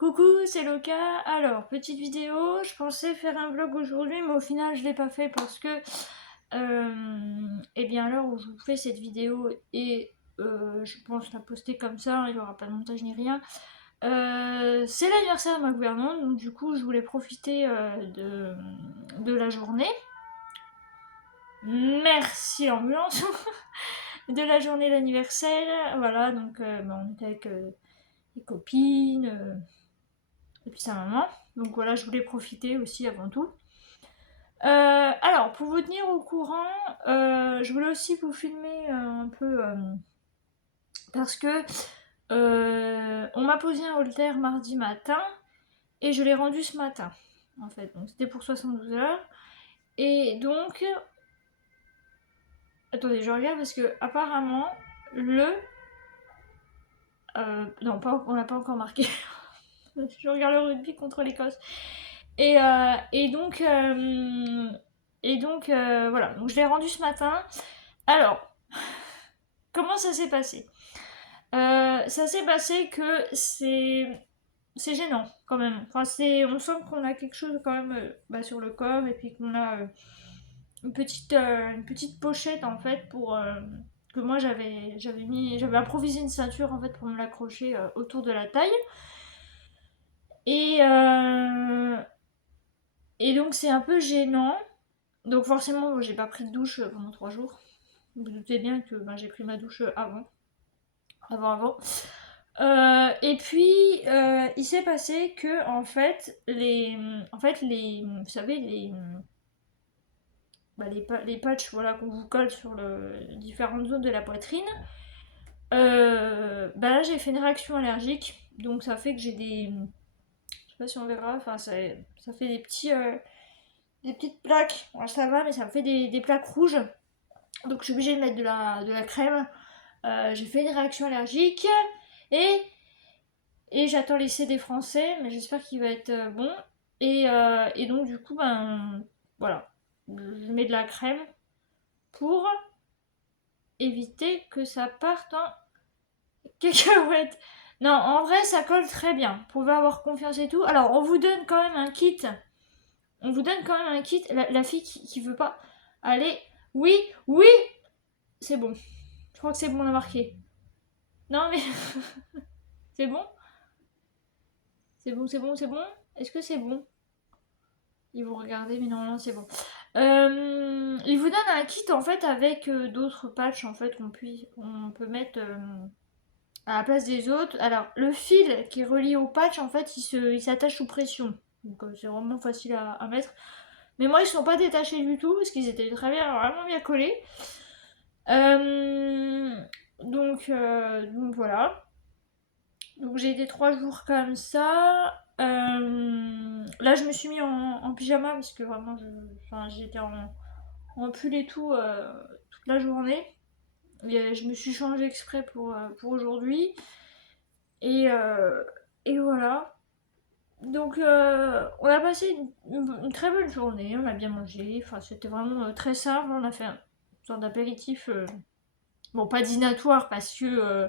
Coucou, c'est Loka. Alors, petite vidéo, je pensais faire un vlog aujourd'hui, mais au final je l'ai pas fait parce que, eh bien, à l'heure où je vous fais cette vidéo et je pense la poster comme ça, il n'y aura pas de montage ni rien. C'est l'anniversaire de ma gouvernante, donc du coup je voulais profiter de la journée. Merci l'ambulance. De la journée d'anniversaire, voilà, donc on était avec les copines. Et puis sa maman. Donc voilà, je voulais profiter aussi avant tout. Alors, pour vous tenir au courant, je voulais aussi vous filmer un peu parce que on m'a posé un haltère mardi matin et je l'ai rendu ce matin en fait. Donc c'était pour 72 heures. Et donc, attendez, je regarde parce que apparemment non, pas, on n'a pas encore marqué. Je regarde le rugby contre l'Écosse. Et donc, voilà, donc je l'ai rendu ce matin. Alors, comment ça s'est passé? Ça s'est passé que c'est gênant quand même. Enfin, on sent qu'on a quelque chose quand même sur le corps et puis qu'on a une petite pochette en fait pour que moi j'avais improvisé une ceinture en fait pour me l'accrocher autour de la taille. Et, euh, et donc c'est un peu gênant. Donc forcément, j'ai pas pris de douche pendant 3 jours. Vous vous doutez bien que j'ai pris ma douche avant. Et puis, il s'est passé que vous savez, les patchs voilà, qu'on vous colle sur les différentes zones de la poitrine, là j'ai fait une réaction allergique, donc ça fait que j'ai je sais pas si on verra, enfin ça fait des petites plaques. Bon, ça va, mais ça me fait des plaques rouges. Donc je suis obligée de mettre de la crème. J'ai fait une réaction allergique et, et j'attends l'essai des Français, mais j'espère qu'il va être bon. Et donc du coup, voilà, je mets de la crème pour éviter que ça parte en cacahuète. Non, en vrai, ça colle très bien. Vous pouvez avoir confiance et tout. Alors, on vous donne quand même un kit. On vous donne quand même un kit. La fille qui veut pas. Allez, oui, oui, c'est bon. Je crois que c'est bon, on a marqué. Non, mais c'est bon. C'est bon. Est-ce que c'est bon? Ils vont regarder, mais normalement c'est bon. Ils vous donnent un kit en fait avec d'autres patchs en fait on peut mettre à la place des autres. Alors le fil qui est relié au patch en fait il s'attache sous pression. Donc c'est vraiment facile à mettre. Mais moi ils sont pas détachés du tout parce qu'ils étaient très bien, vraiment bien collés. Euh, donc voilà. Donc j'ai été 3 jours comme ça. Là, je me suis mis en pyjama parce que vraiment, j'étais en pull et tout toute la journée. Et je me suis changée exprès pour aujourd'hui. Et, euh, et voilà. Donc, on a passé une très bonne journée. On a bien mangé. Enfin, c'était vraiment très simple. On a fait une sorte d'apéritif. Bon, pas dînatoire parce que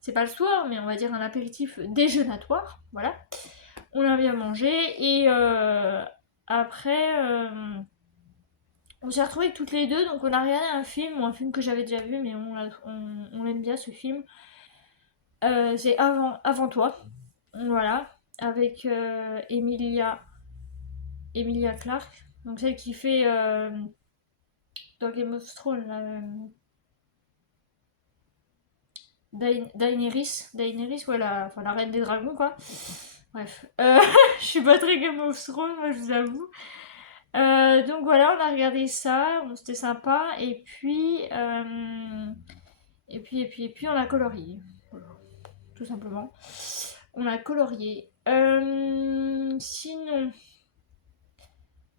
c'est pas le soir, mais on va dire un apéritif déjeunatoire. Voilà. On a bien mangé et après on s'est retrouvés toutes les deux, donc on a regardé un film, ou un film que j'avais déjà vu, mais on aime bien ce film. C'est avant toi, voilà, avec Emilia Clarke, donc celle qui fait dans Game of Thrones, Daenerys, ouais, enfin, la reine des dragons, quoi. Bref, je suis pas très Game of Thrones, moi, je vous avoue. Donc voilà, on a regardé ça, bon, c'était sympa, et puis on a colorié, voilà, tout simplement. On a colorié. Sinon,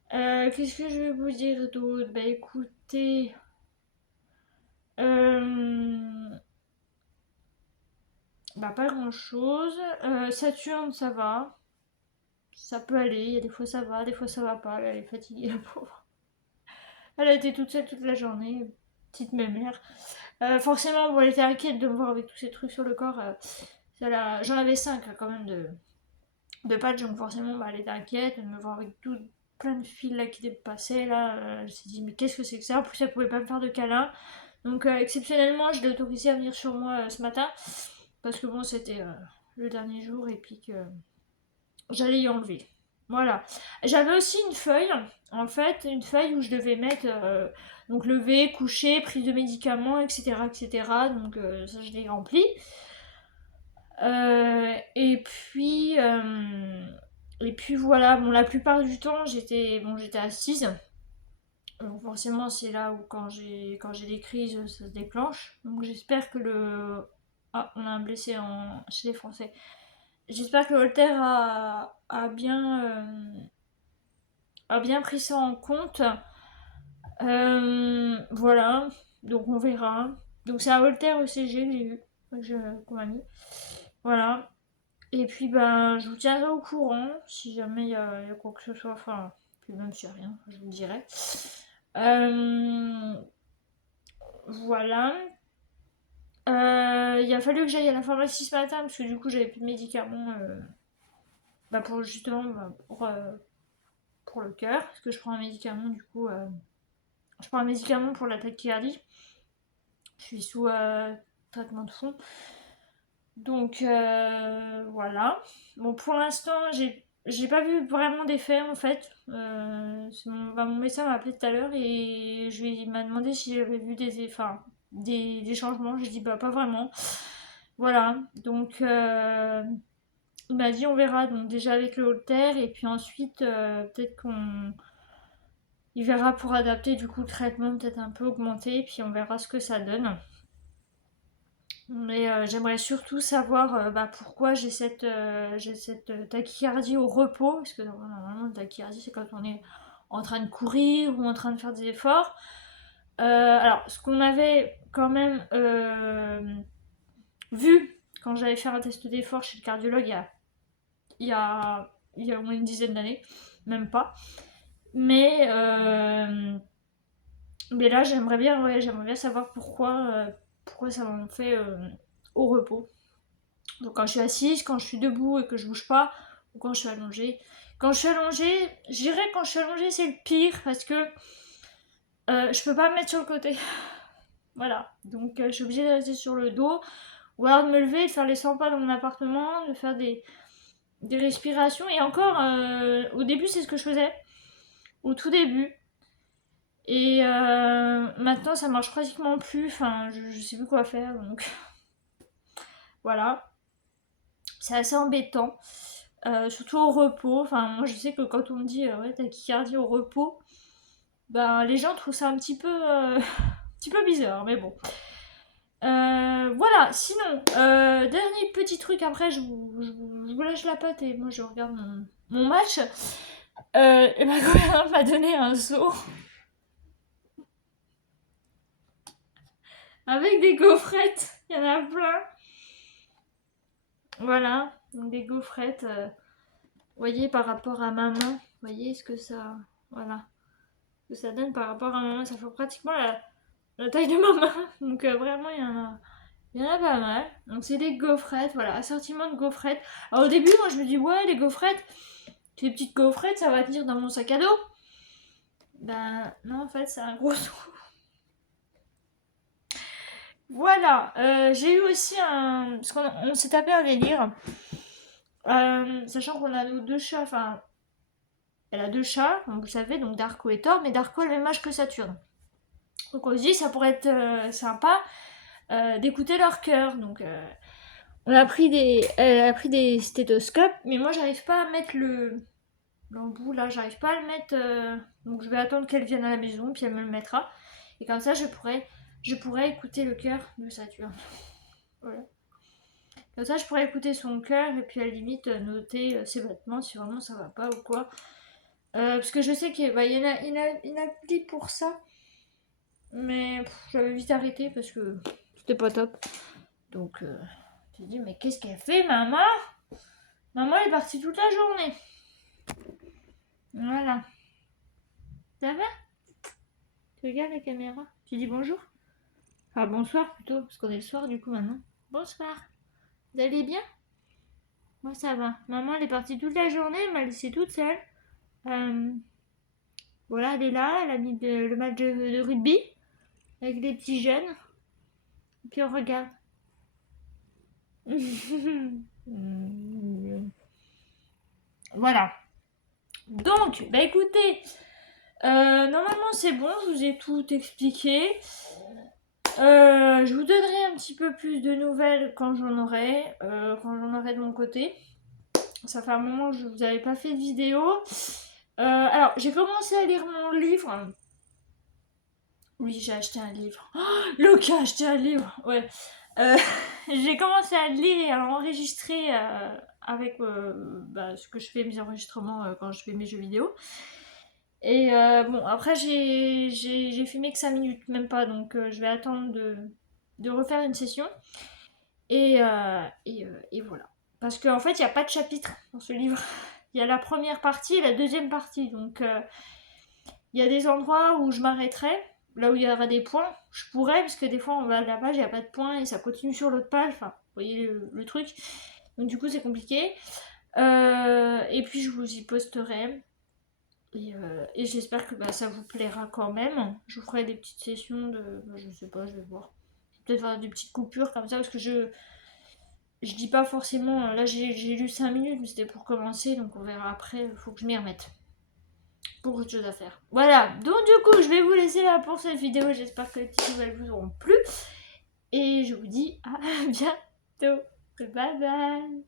qu'est-ce que je vais vous dire d'autre? Bah écoutez, euh, pas grand-chose. Saturne, ça va. Ça peut aller, il y a des fois ça va, des fois ça va pas, elle est fatiguée, la pauvre. Elle a été toute seule toute la journée, petite mémère. Forcément, bon, elle était inquiète de me voir avec tous ces trucs sur le corps. J'en avais 5 quand même de patch, donc forcément bah, elle était inquiète de me voir avec tout plein de fils là qui dépassaient là. Elle s'est dit mais qu'est-ce que c'est que ça? En plus elle pouvait pas me faire de câlin. Donc exceptionnellement je l'ai autorisée à venir sur moi ce matin. Parce que bon c'était le dernier jour et puis que j'allais y enlever. Voilà. J'avais aussi une feuille, en fait, une feuille où je devais mettre donc lever, coucher, prise de médicaments, etc. etc. Donc ça je l'ai rempli. Et puis voilà, bon la plupart du temps j'étais assise. Donc forcément c'est là où quand j'ai des crises ça se déclenche. Donc j'espère que le ah on a un blessé chez les Français. J'espère que Voltaire a bien pris ça en compte. Voilà, donc on verra. Donc c'est à Voltaire ECG que j'ai eu, qu'on m'a mis. Voilà. Et puis ben je vous tiendrai au courant si jamais il y a quoi que ce soit. Enfin, puis même s'il n'y a rien, je vous dirai. Voilà. Il a fallu que j'aille à la pharmacie ce matin parce que du coup j'avais plus de médicaments bah, pour justement bah, pour le cœur. Parce que je prends un médicament du coup. Je prends un médicament pour la tachycardie. Je suis sous traitement de fond. Donc voilà. Bon, pour l'instant, j'ai pas vu vraiment d'effet en fait. Mon médecin m'a appelé tout à l'heure et il m'a demandé si j'avais vu des changements. J'ai dit bah pas vraiment. Voilà. Donc il m'a dit on verra. Donc déjà avec le haltère et puis ensuite peut-être qu'on il verra pour adapter du coup le traitement, peut-être un peu augmenter, puis on verra ce que ça donne. Mais j'aimerais surtout savoir bah, pourquoi j'ai cette tachycardie au repos, parce que normalement la tachycardie c'est quand on est en train de courir ou en train de faire des efforts. Alors ce qu'on avait quand même vu quand j'avais fait un test d'effort chez le cardiologue il y a au moins une dizaine d'années, même pas. Mais là, j'aimerais bien savoir pourquoi ça m'en fait au repos. Donc quand je suis assise, quand je suis debout et que je bouge pas, ou quand je suis allongée. Quand je suis allongée, je dirais quand je suis allongée, c'est le pire parce que je peux pas me mettre sur le côté. Voilà. Donc je suis obligée de rester sur le dos, ou alors de me lever, de faire les 100 pas dans mon appartement, de faire des respirations. Et encore, au début, c'est ce que je faisais. Au tout début. Et maintenant, ça marche pratiquement plus. Enfin, je sais plus quoi faire. Donc, voilà. C'est assez embêtant. Surtout au repos. Enfin, moi, je sais que quand on me dit ouais, tachycardie au repos, ben, les gens trouvent ça un un petit peu bizarre. Mais bon. Voilà. Sinon, dernier petit truc. Après, je vous lâche la patte et moi, je regarde mon match. Et ma grand-mère m'a donné un seau avec des gaufrettes. Il y en a plein. Voilà, donc des gaufrettes, vous voyez, par rapport à ma main, vous voyez ce que ça, voilà, ce que ça donne par rapport à ma main, ça fait pratiquement la taille de ma main, donc vraiment il y en a pas mal. Donc c'est des gaufrettes, voilà, assortiment de gaufrettes. Alors au début, moi je me dis ouais, les gaufrettes, ces petites gaufrettes, ça va tenir dans mon sac à dos. Ben non, en fait, c'est un gros trou. Voilà, j'ai eu aussi parce qu'on s'est tapé un délire, sachant qu'on a nos deux chats, enfin elle a deux chats, donc vous savez, donc Darko et Thor, mais Darko a le même âge que Saturne. Donc on se dit ça pourrait être sympa d'écouter leur cœur. Donc elle a pris des stéthoscopes, mais moi j'arrive pas à mettre l'embout là, j'arrive pas à le mettre. Donc je vais attendre qu'elle vienne à la maison, puis elle me le mettra. Et comme ça je pourrais écouter le cœur de Saturne. Voilà. Comme ça je pourrais écouter son cœur et puis à la limite noter ses battements si vraiment ça va pas ou quoi. Parce que je sais qu'il bah, y en a une appli pour ça. Mais j'avais vite arrêté parce que c'était pas top. Donc j'ai dit mais qu'est-ce qu'elle fait maman? Maman elle est partie toute la journée. Voilà. Ça va? Tu regardes la caméra? Tu dis bonjour? Ah bonsoir plutôt, parce qu'on est le soir du coup maintenant. Bonsoir. Vous allez bien? Moi ça va. Maman elle est partie toute la journée, elle m'a laissée toute seule. Euh, voilà, elle est là, elle a mis le match de rugby avec les petits jeunes. Et puis on regarde. Voilà. Donc, bah écoutez, normalement c'est bon, je vous ai tout expliqué. Je vous donnerai un petit peu plus de nouvelles quand j'en aurai de mon côté. Ça fait un moment que je vous avais pas fait de vidéo. Alors, j'ai commencé à lire mon livre. Oui, j'ai acheté un livre. Oh, Loca a acheté un livre. Ouais. Euh, j'ai commencé à le lire et à enregistrer avec ce que je fais, mes enregistrements quand je fais mes jeux vidéo. Et bon, après, j'ai filmé que 5 minutes, même pas, donc je vais attendre de refaire une session. Et voilà. Parce qu'en fait, il n'y a pas de chapitre dans ce livre. Il y a la première partie et la deuxième partie. Donc, il y a des endroits où je m'arrêterai, là où il y aura des points. Je pourrais, parce que des fois, on va à la page, il n'y a pas de points et ça continue sur l'autre page. Enfin, vous voyez le truc. Donc, du coup, c'est compliqué. Et puis, je vous y posterai. Et j'espère que ça vous plaira quand même. Je vous ferai des petites sessions de. Je sais pas, je vais voir. Je vais peut-être faire des petites coupures comme ça parce que je dis pas forcément. Là, j'ai lu 5 minutes, mais c'était pour commencer. Donc on verra après. Il faut que je m'y remette. Beaucoup de choses à faire. Voilà. Donc, du coup, je vais vous laisser là pour cette vidéo. J'espère que les petites nouvelles vous auront plu. Et je vous dis à bientôt. Bye bye.